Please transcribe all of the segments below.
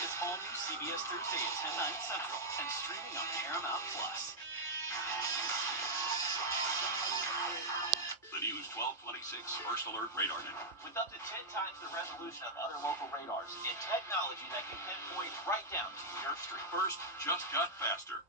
It's all new CBS Thursday at 10, 9 Central and streaming on Paramount Plus. The News 1226 First Alert Radar Net. With up to 10 times the resolution of other local radars and technology that can pinpoint right down to your street. First just got faster.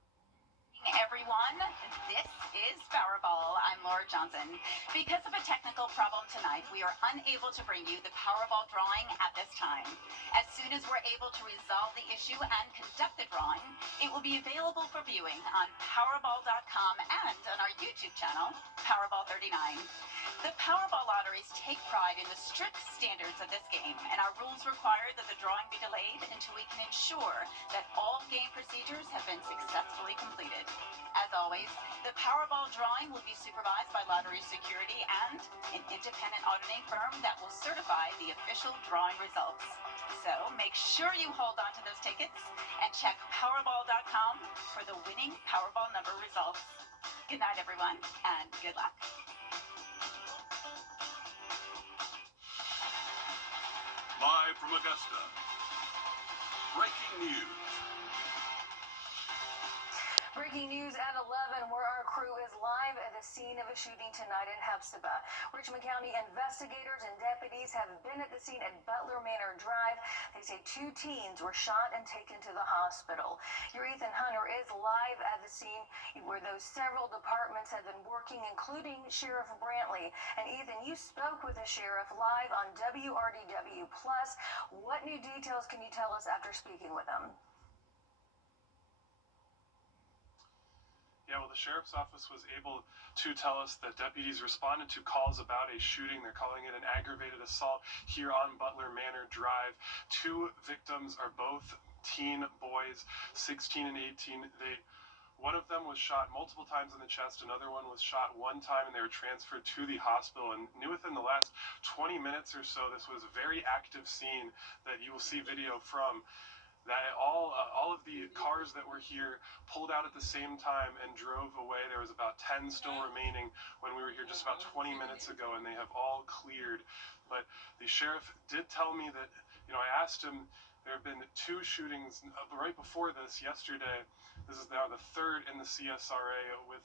Everyone, this is Powerball. I'm Laura Johnson. Because of a technical problem tonight, we are unable to bring you the Powerball drawing at this time. As soon as we're able to resolve the issue and conduct the drawing, it will be available for viewing on Powerball.com and on our YouTube channel, Powerball 39. The Powerball lotteries take pride in the strict standards of this game, and our rules require that the drawing be delayed until we can ensure that all game procedures have been successfully completed. As always, the Powerball drawing will be supervised by Lottery Security and an independent auditing firm that will certify the official drawing results. So make sure you hold on to those tickets and check Powerball.com for the winning Powerball number results. Good night, everyone, and good luck. Live from Augusta. Breaking news. Breaking news at 11, where our crew is live at the scene of a shooting tonight in Hepzibah. Richmond County investigators and deputies have been at the scene at Butler Manor Drive. They say 2 teens were shot and taken to the hospital. Your Ethan Hunter is live at the scene where those several departments have been working, including Sheriff Brantley. And Ethan, you spoke with the sheriff live on WRDW+. What new details can you tell us after speaking with him? Yeah, well, the sheriff's office was able to tell us that deputies responded to calls about a shooting. They're calling it an aggravated assault here on Butler Manor Drive. 2 victims are both teen boys, 16 and 18. One of them was shot multiple times in the chest. Another one was shot 1 time, and they were transferred to the hospital. And within the last 20 minutes or so, this was a very active scene that you will see video from. That all of the cars that were here pulled out at the same time and drove away. There was about 10 still remaining when we were here just about 20 minutes ago, and they have all cleared. But the sheriff did tell me that, I asked him, there have been 2 shootings right before this yesterday. This is now the 3rd in the CSRA with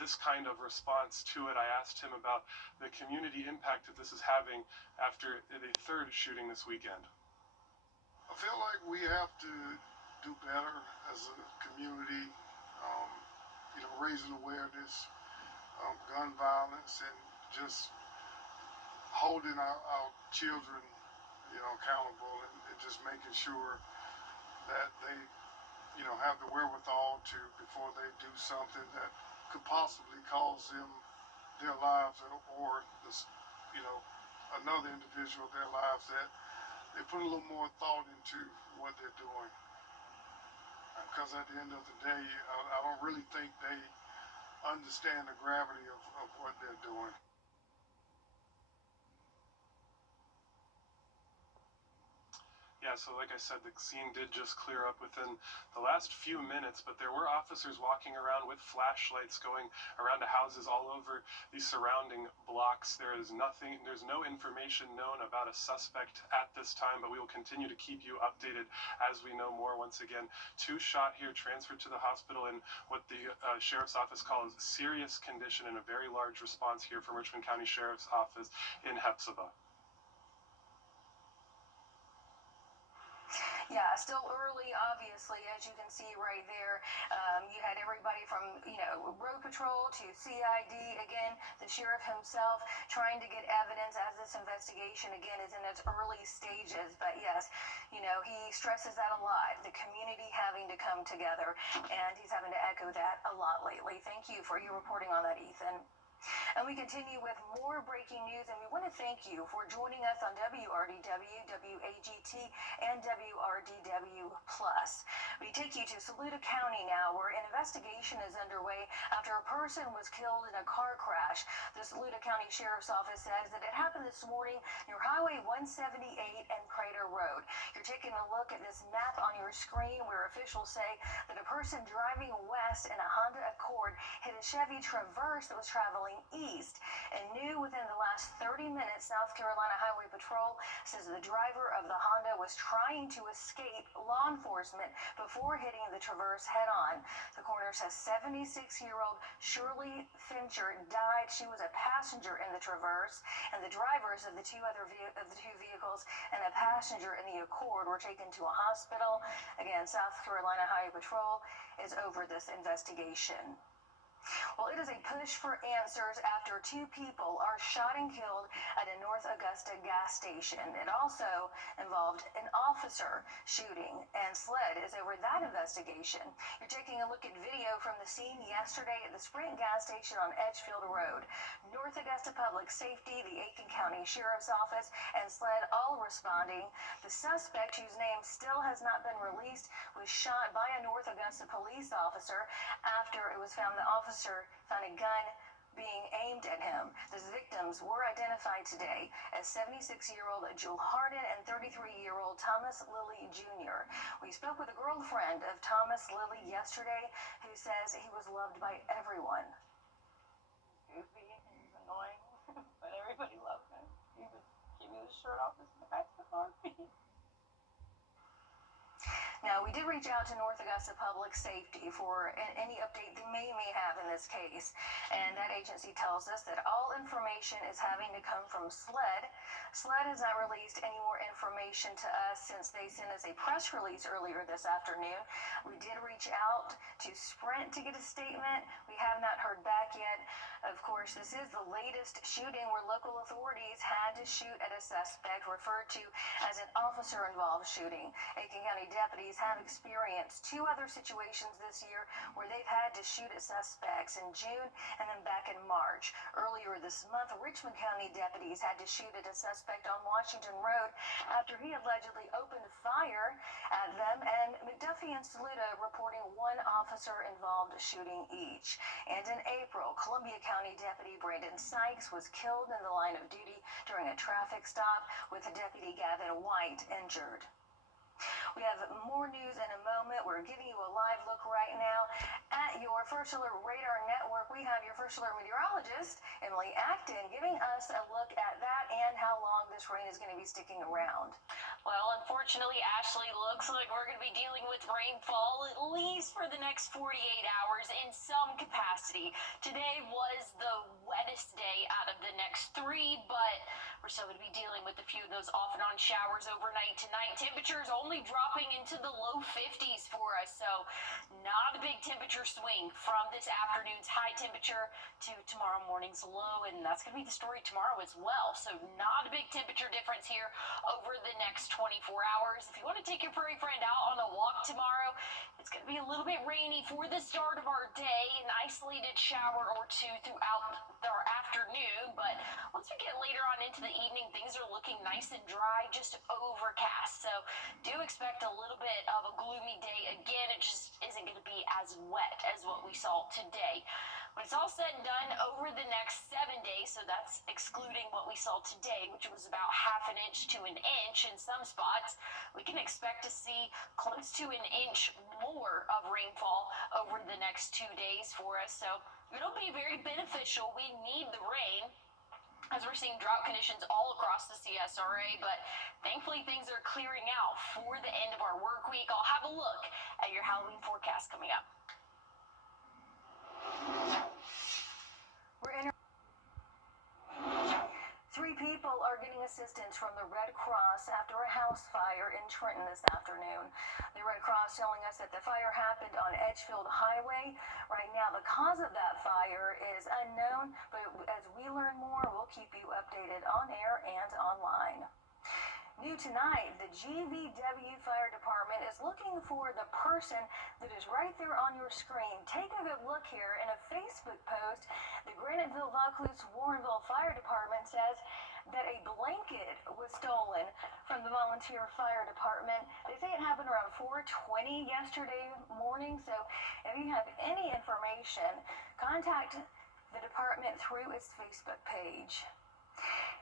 this kind of response to it. I asked him about the community impact that this is having after the 3rd shooting this weekend. I feel like we have to do better as a community, raising awareness, gun violence, and just holding our children, accountable, and just making sure that they, have the wherewithal to, before they do something that could possibly cause them their lives or another individual their lives, that they put a little more thought into what they're doing. Because at the end of the day, I don't really think they understand the gravity of what they're doing. Yeah, so like I said, the scene did just clear up within the last few minutes, but there were officers walking around with flashlights going around to houses all over the surrounding blocks. There's no information known about a suspect at this time, but we will continue to keep you updated as we know more. Once again, 2 shot here, transferred to the hospital in what the Sheriff's Office calls serious condition, and a very large response here from Richmond County Sheriff's Office in Hepzibah. Yeah, still early, obviously, as you can see right there. You had everybody from, Road Patrol to CID, again, the sheriff himself trying to get evidence as this investigation, again, is in its early stages. But yes, he stresses that a lot, the community having to come together, and he's having to echo that a lot lately. Thank you for your reporting on that, Ethan. And we continue with more breaking news, and we want to thank you for joining us on WRDW, WAGT, and WRDW+. We take you to Saluda County now, where an investigation is underway after a person was killed in a car crash. The Saluda County Sheriff's Office says that it happened this morning near Highway 178 and Crater Road. You're taking a look at this map on your screen, where officials say that a person driving west in a Honda Accord hit a Chevy Traverse that was traveling traveling east and knew within the last 30 minutes. South Carolina Highway Patrol says the driver of the Honda was trying to escape law enforcement before hitting the Traverse head-on. The coroner says 76-year-old Shirley Fincher died. She was a passenger in the Traverse, and the drivers of the two vehicles and a passenger in the Accord were taken to a hospital. Again, South Carolina Highway Patrol is over this investigation. Well, it is a push for answers after two people are shot and killed at a North Augusta gas station. It also involved an officer shooting, and SLED is over that investigation. You're taking a look at video from the scene yesterday at the Sprint gas station on Edgefield Road. North Augusta Public Safety, the Aiken County Sheriff's Office, and SLED all responding. The suspect, whose name still has not been released, was shot by a North Augusta police officer after it was found the officer found a gun being aimed at him. The victims were identified today as 76-year-old Jewel Hardin and 33-year-old Thomas Lilly Jr. We spoke with a girlfriend of Thomas Lilly yesterday who says he was loved by everyone. Goofy, he was annoying, but everybody loved him. He would keep his shirt off his back to heartbeat. Now, we did reach out to North Augusta Public Safety for any update they may have in this case, and that agency tells us that all information is having to come from SLED. SLED has not released any more information to us since they sent us a press release earlier this afternoon. We did reach out to Sprint to get a statement. We have not heard back yet. Of course, this is the latest shooting where local authorities had to shoot at a suspect referred to as an officer-involved shooting. Aiken County deputies have experienced two other situations this year where they've had to shoot at suspects in June and then back in March. Earlier this month, Richmond County deputies had to shoot at a suspect on Washington Road after he allegedly opened fire at them, and McDuffie and Saluda reporting one officer-involved shooting each. And in April, Columbia County Deputy Brandon Sykes was killed in the line of duty during a traffic stop, with Deputy Gavin White injured. We have more news in a moment. We're giving you a live look right now at your First Alert Radar Network. We have your First Alert meteorologist, Emily Acton, giving us a look at that and how long this rain is going to be sticking around. Well, unfortunately, Ashley, looks like we're going to be dealing with rainfall at least for the next 48 hours in some capacity. Today was the wettest day out of the next three, but we're still going to be dealing with a few of those off and on showers overnight tonight. Temperatures only dropping into the low 50s for us, so not a big temperature swing from this afternoon's high temperature to tomorrow morning's low, and that's going to be the story tomorrow as well. So not a big temperature difference here over the next 24 hours. If you want to take your furry friend out on a walk tomorrow, it's going to be a little bit rainy for the start of our day, an isolated shower or two throughout our afternoon, but once we get later on into the evening, things are looking nice and dry, just overcast. So do expect a little bit of a gloomy day. Again, it just isn't going to be as wet as what we saw today. When it's all said and done, over the next 7 days, so that's excluding what we saw today, which was about half an inch to an inch in some spots, we can expect to see close to an inch more of rainfall over the next 2 days for us. So it'll be very beneficial. We need the rain, as we're seeing drought conditions all across the CSRA, but thankfully things are clearing out for the end of our work week. I'll have a look at your Halloween forecast coming up. Three people are getting assistance from the Red Cross after a house fire in Trenton this afternoon. The Red Cross telling us that the fire happened on Edgefield Highway. Right now, the cause of that fire is unknown, but as we learn more, we'll keep you updated on air and online. New tonight, the GVW Fire Department is looking for the person that is right there on your screen. Take a good look here. In a Facebook post, the Graniteville, Vaucluse, Warrenville Fire Department says that a blanket was stolen from the volunteer fire department. They say it happened around 4:20 yesterday morning, so if you have any information, contact the department through its Facebook page.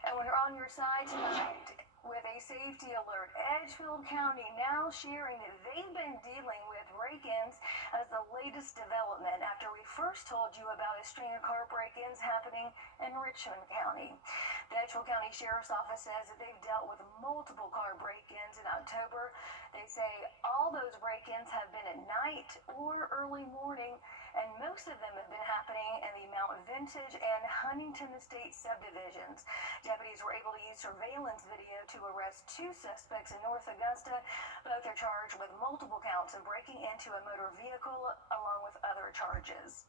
And when you're on your side tonight, with a safety alert. Edgefield County now sharing that they've been dealing with break-ins as the latest development after we first told you about a string of car break-ins happening in Richmond County. The Edgefield County Sheriff's Office says that they've dealt with multiple car break-ins in October. They say all those break-ins have been at night or early morning, and most of them have been happening in the Mount Vintage and Huntington Estate subdivisions. Deputies were able to use surveillance video to arrest 2 suspects in North Augusta. Both are charged with multiple counts of breaking into a motor vehicle along with other charges.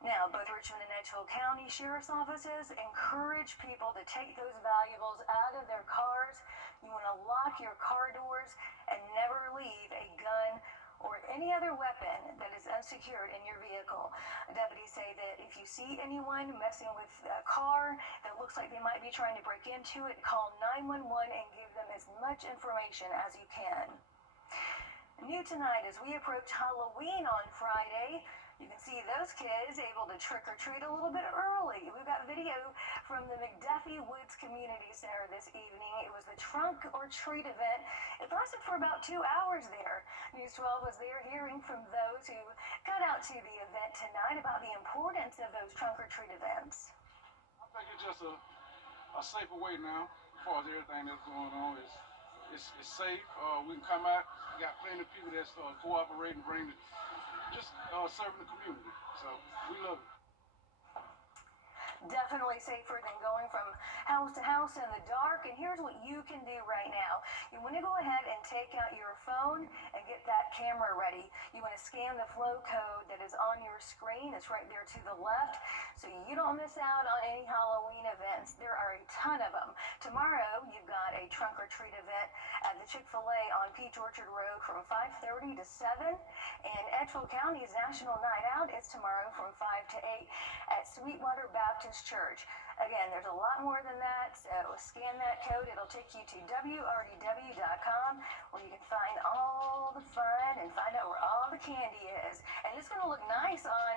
Now, both Richmond and Edgefield County Sheriff's Offices encourage people to take those valuables out of their cars. You want to lock your car doors and never leave a gun or any other weapon that is unsecured in your vehicle. Deputies say that if you see anyone messing with a car that looks like they might be trying to break into it, call 911 and give them as much information as you can. New tonight, as we approach Halloween on Friday, you can see those kids able to trick or treat a little bit early. We've got video from the McDuffie Woods Community Center this evening. It was the Trunk or Treat event. It lasted for about 2 hours there. News 12 was there hearing from those who got out to the event tonight about the importance of those trunk or treat events. I think it's just a safer way now as far as everything that's going on. It's safe. We can come out. We got plenty of people that's cooperating, serving the community. So we love it. Definitely safer than going from house to house in the dark. And here's what you can do right now. You want to go ahead and take out your phone and get that camera ready. You want to scan the flow code that is on your screen. It's right there to the left, so you don't miss out on any Halloween events. There are a ton of them. Tomorrow, you've got a trunk or treat event at the Chick-fil-A on Peach Orchard Road from 5:30 to 7. And Edgefield County's National Night Out is tomorrow from 5 to 8 at Sweetwater Baptist Church. Again, there's a lot more than that, so scan that code. It'll take you to wrdw.com, where you can find all the fun and find out where all the candy is. And it's going to look nice on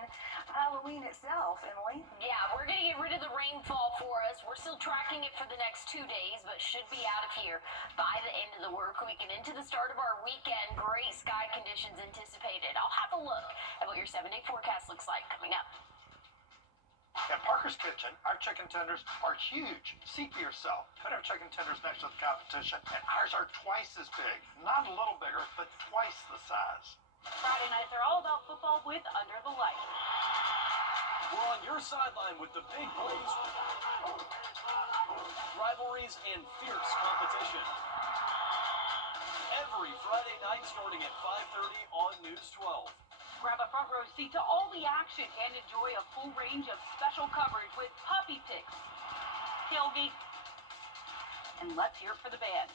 Halloween itself, Emily. Yeah, we're going to get rid of the rainfall for us. We're still tracking it for the next 2 days, but should be out of here by the end of the work week and into the start of our weekend. Great sky conditions anticipated. I'll have a look at what your 7-day forecast looks like coming up. At Parker's Kitchen, our chicken tenders are huge. See for yourself. Put our chicken tenders next to the competition, and ours are twice as big. Not a little bigger, but twice the size. Friday nights are all about football with Under the Light. We're on your sideline with the big plays, rivalries, and fierce competition. Every Friday night starting at 5:30 on News 12. Grab a front row seat to all the action and enjoy a full range of special coverage with puppy picks, tailgate, and let's hear it for the band.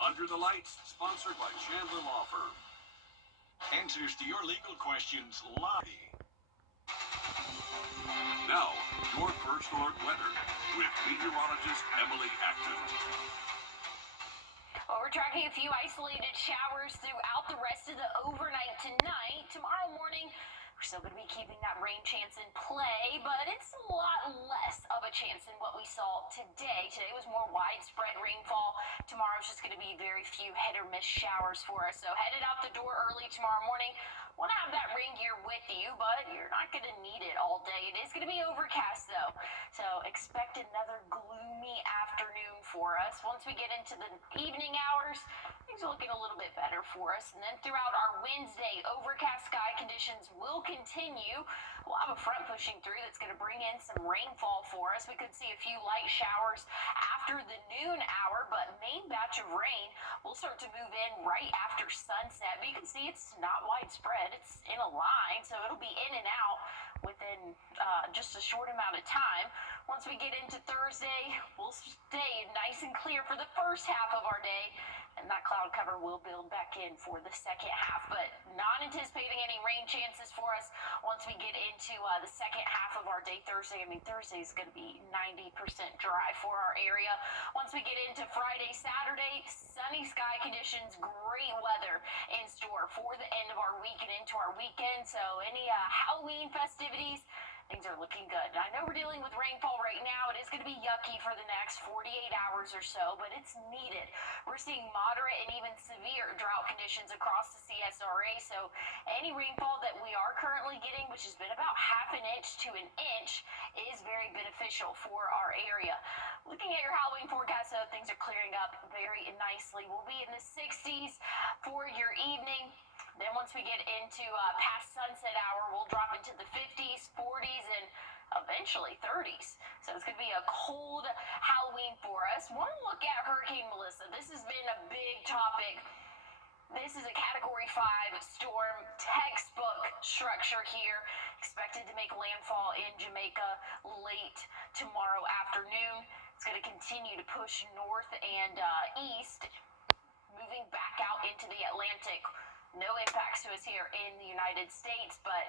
Under the Lights, sponsored by Chandler Law Firm. Answers to your legal questions live. Now, your first alert weather with meteorologist Emily Acton. Well, we're tracking a few isolated showers throughout the rest of the overnight tonight. Tomorrow morning, we're still going to be keeping that rain chance in play, but it's a lot less of a chance than what we saw today. Today was more widespread rainfall. Tomorrow's just going to be very few hit or miss showers for us. So headed out the door early tomorrow morning. Want to have that rain gear with you, but you're not going to need it all day. It is going to be overcast, though, so expect another gloomy afternoon for us. Once we get into the evening hours, things are looking a little bit better for us. And then throughout our Wednesday, overcast sky conditions will continue. We'll have a front pushing through that's going to bring in some rainfall for us. We could see a few light showers after the noon hour, but main batch of rain will start to move in right after sunset. But you can see it's not widespread. It's in a line, so it'll be in and out within just a short amount of time. Once we get into Thursday, we'll stay nice and clear for the first half of our day, and that cloud cover will build back in for the second half, but not anticipating any rain chances for us once we get into the second half of our day Thursday. I mean, Thursday is going to be 90% dry for our area. Once we get into Friday, Saturday, sunny sky conditions, great weather in store for the end of our week and into our weekend. So any Halloween festivities, things are looking good. I know we're dealing with rainfall right now. It is going to be yucky for the next 48 hours or so, but it's needed. We're seeing moderate and even severe drought conditions across the CSRA, so any rainfall that we are currently getting, which has been about half an inch to an inch, is very beneficial for our area. Looking at your Halloween forecast, though, things are clearing up very nicely. We'll be in the 60s for your evening. Then once we get into past sunset hour, we'll drop into the 50s, 40s, and eventually 30s. So it's going to be a cold Halloween for us. Want to look at Hurricane Melissa. This has been a big topic. This is a Category 5 storm, textbook structure here. Expected to make landfall in Jamaica late tomorrow afternoon. It's going to continue to push north and east, moving back out into the Atlantic. No impacts to us here in the United States, but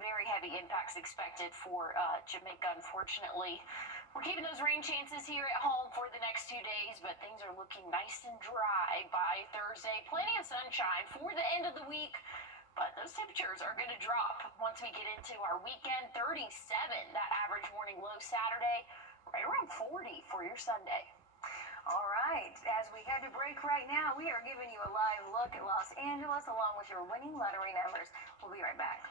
very heavy impacts expected for Jamaica, unfortunately. We're keeping those rain chances here at home for the next 2 days, but things are looking nice and dry by Thursday. Plenty of sunshine for the end of the week, but those temperatures are going to drop once we get into our weekend. 37, that average morning low Saturday, right around 40 for your Sunday. All right, as we head to break right now, we are giving you a live look at Los Angeles along with your winning lottery numbers. We'll be right back.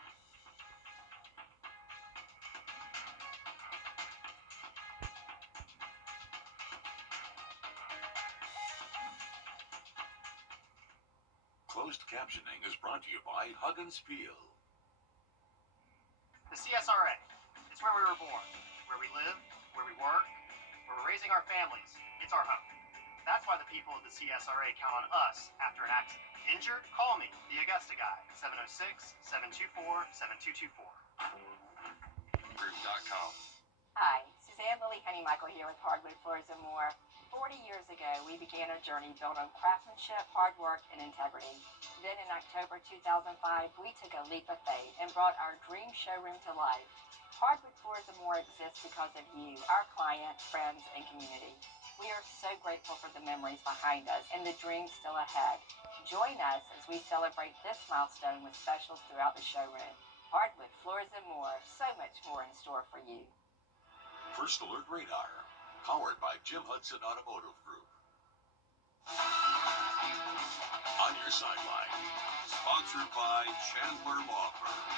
Closed captioning is brought to you by Hug and Spiel. The CSRA. It's where we were born, where we live, where we work, where we're raising our families. It's our home. That's why the people of the CSRA count on us after an accident. Injured? Call me, the Augusta guy, 706-724-7224. Wrdw.com. Hi, Suzanne Lily Honeymichael here with Hardwood Floors and More. 40 years ago, we began a journey built on craftsmanship, hard work, and integrity. Then in October 2005, we took a leap of faith and brought our dream showroom to life. Hardwood Floors and More exists because of you, our clients, friends, and community. We are so grateful for the memories behind us and the dreams still ahead. Join us as we celebrate this milestone with specials throughout the showroom. Hardwood Floors and More, so much more in store for you. First Alert Radar, powered by Jim Hudson Automotive Group. On your sideline, sponsored by Chandler Law Firm.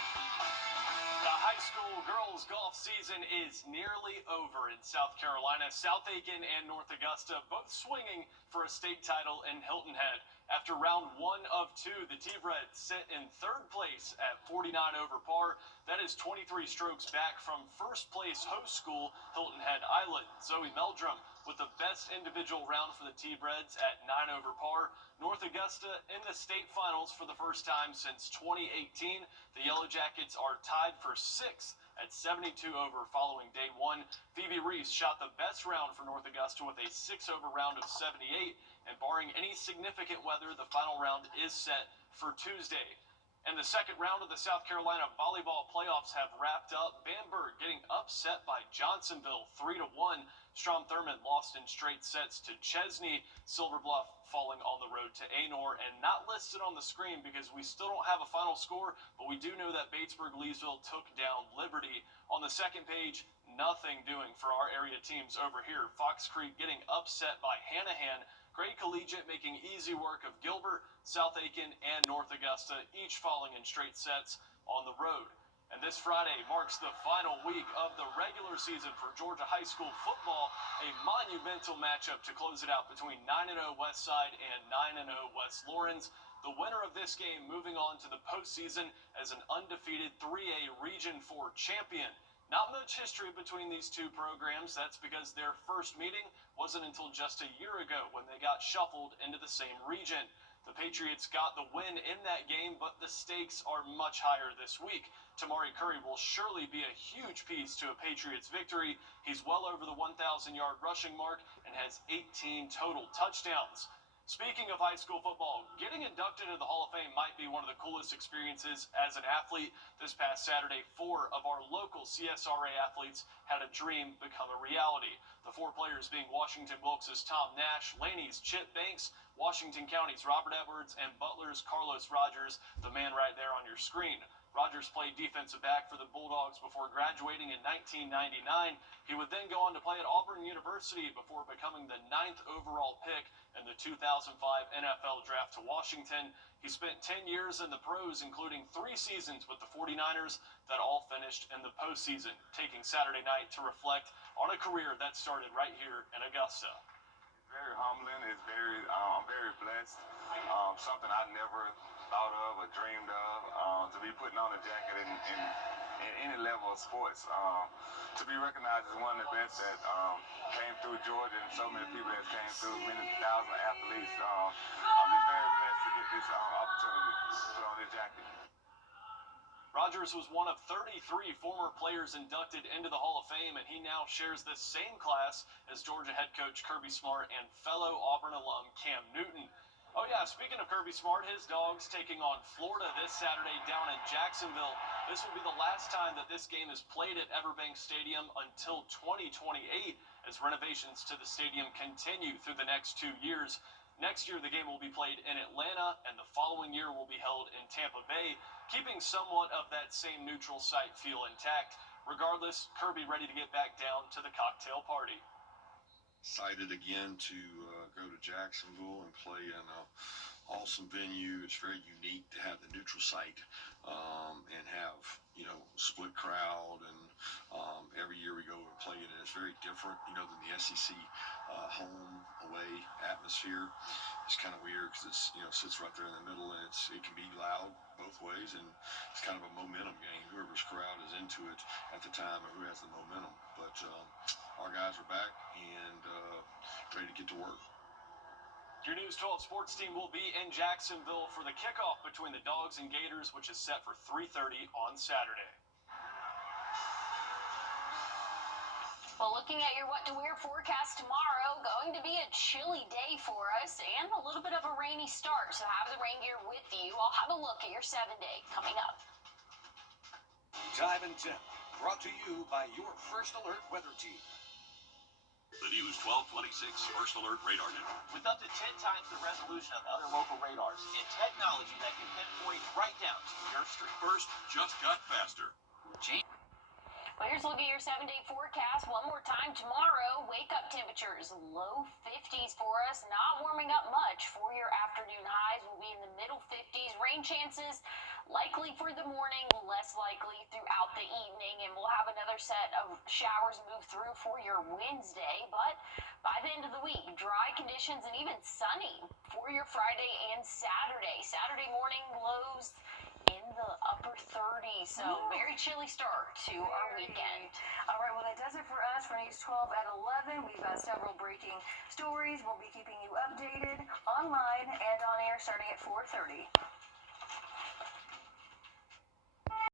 The high school girls golf season is nearly over in South Carolina. South Aiken and North Augusta both swinging for a state title in Hilton Head. After round 1 of 2, the T-Reds sit in third place at 49 over par. That is 23 strokes back from first place host school Hilton Head Island. Zoe Meldrum with the best individual round for the T-Reds at 9 over par. North Augusta in the state finals for the first time since 2018. The Yellow Jackets are tied for 6th at 72 over following day 1. Phoebe Reese shot the best round for North Augusta with a 6 over round of 78. And barring any significant weather, the final round is set for Tuesday. And the second round of the South Carolina volleyball playoffs have wrapped up. Bamberg getting upset by Johnsonville 3-1. Strom Thurmond lost in straight sets to Chesney. Silver Bluff falling on the road to Anor, and not listed on the screen because we still don't have a final score, but we do know that Batesburg-Leesville took down Liberty. On the second page, nothing doing for our area teams over here. Fox Creek getting upset by Hanahan. Gray Collegiate making easy work of Gilbert, South Aiken, and North Augusta, each falling in straight sets on the road. And this Friday marks the final week of the regular season for Georgia high school football, a monumental matchup to close it out between 9-0 Westside and 9-0 West Lawrence. The winner of this game moving on to the postseason as an undefeated 3A Region 4 champion. Not much history between these two programs. That's because their first meeting wasn't until just a year ago when they got shuffled into the same region. The Patriots got the win in that game, but the stakes are much higher this week. Tamari Curry will surely be a huge piece to a Patriots victory. He's well over the 1,000-yard rushing mark and has 18 total touchdowns. Speaking of high school football, getting inducted into the Hall of Fame might be one of the coolest experiences as an athlete. This past Saturday, 4 of our local CSRA athletes had a dream become a reality. The 4 players being Washington Wilkes' Tom Nash, Laney's Chip Banks, Washington County's Robert Edwards, and Butler's Carlos Rogers, the man right there on your screen. Rogers played defensive back for the Bulldogs before graduating in 1999. He would then go on to play at Auburn University before becoming the 9th overall pick in the 2005 NFL draft to Washington. He spent 10 years in the pros, including 3 seasons with the 49ers that all finished in the postseason, taking Saturday night to reflect on a career that started right here in Augusta. Very humbling. I'm very blessed. Something I never thought of or dreamed of, to be putting on a jacket in any level of sports. To be recognized as one of the best that came through Georgia, and so many people that came through, many thousand athletes. I'm just very blessed to get this opportunity to put on this jacket. Rogers was one of 33 former players inducted into the Hall of Fame, and he now shares the same class as Georgia head coach Kirby Smart and fellow Auburn alum Cam Newton. Oh yeah, speaking of Kirby Smart, his Dogs taking on Florida this Saturday down in Jacksonville. This will be the last time that this game is played at Everbank Stadium until 2028, as renovations to the stadium continue through the next 2 years. Next year, the game will be played in Atlanta, and the following year will be held in Tampa Bay, keeping somewhat of that same neutral site feel intact. Regardless, Kirby ready to get back down to the cocktail party. Excited again to go to Jacksonville and play in an awesome venue. It's very unique to have the neutral site and have, split crowd. And every year we go and play it, and it's very different, than the SEC home away atmosphere. It's kind of weird because it's sits right there in the middle, and it can be loud both ways, and it's kind of a momentum game. Whoever's crowd is into it at the time, or who has the momentum. But our guys are back and ready to get to work. Your News 12 sports team will be in Jacksonville for the kickoff between the Dogs and Gators, which is set for 3:30 on Saturday. Well, looking at your what to wear forecast tomorrow, going to be a chilly day for us and a little bit of a rainy start, so have the rain gear with you. I'll have a look at your 7-day coming up. Time and Temp, brought to you by your First Alert weather team. The News 1226 First Alert Radar Network. With up to 10 times the resolution of other local radars and technology that can pinpoint right down to your street. First just got faster. Well, here's a look at your 7-day forecast one more time tomorrow. Wake up temperatures low 50s for us, not warming up much for your afternoon highs. Will be in the middle 50s. Rain chances likely for the morning, less likely throughout the evening, and we'll have another set of showers move through for your Wednesday. But by the end of the week, dry conditions and even sunny for your Friday and Saturday. Saturday morning lows in the upper 30s, so very chilly start to our weekend. All right, well, that does it for us for News 12 at 11. We've got several breaking stories. We'll be keeping you updated online and on air starting at 4:30.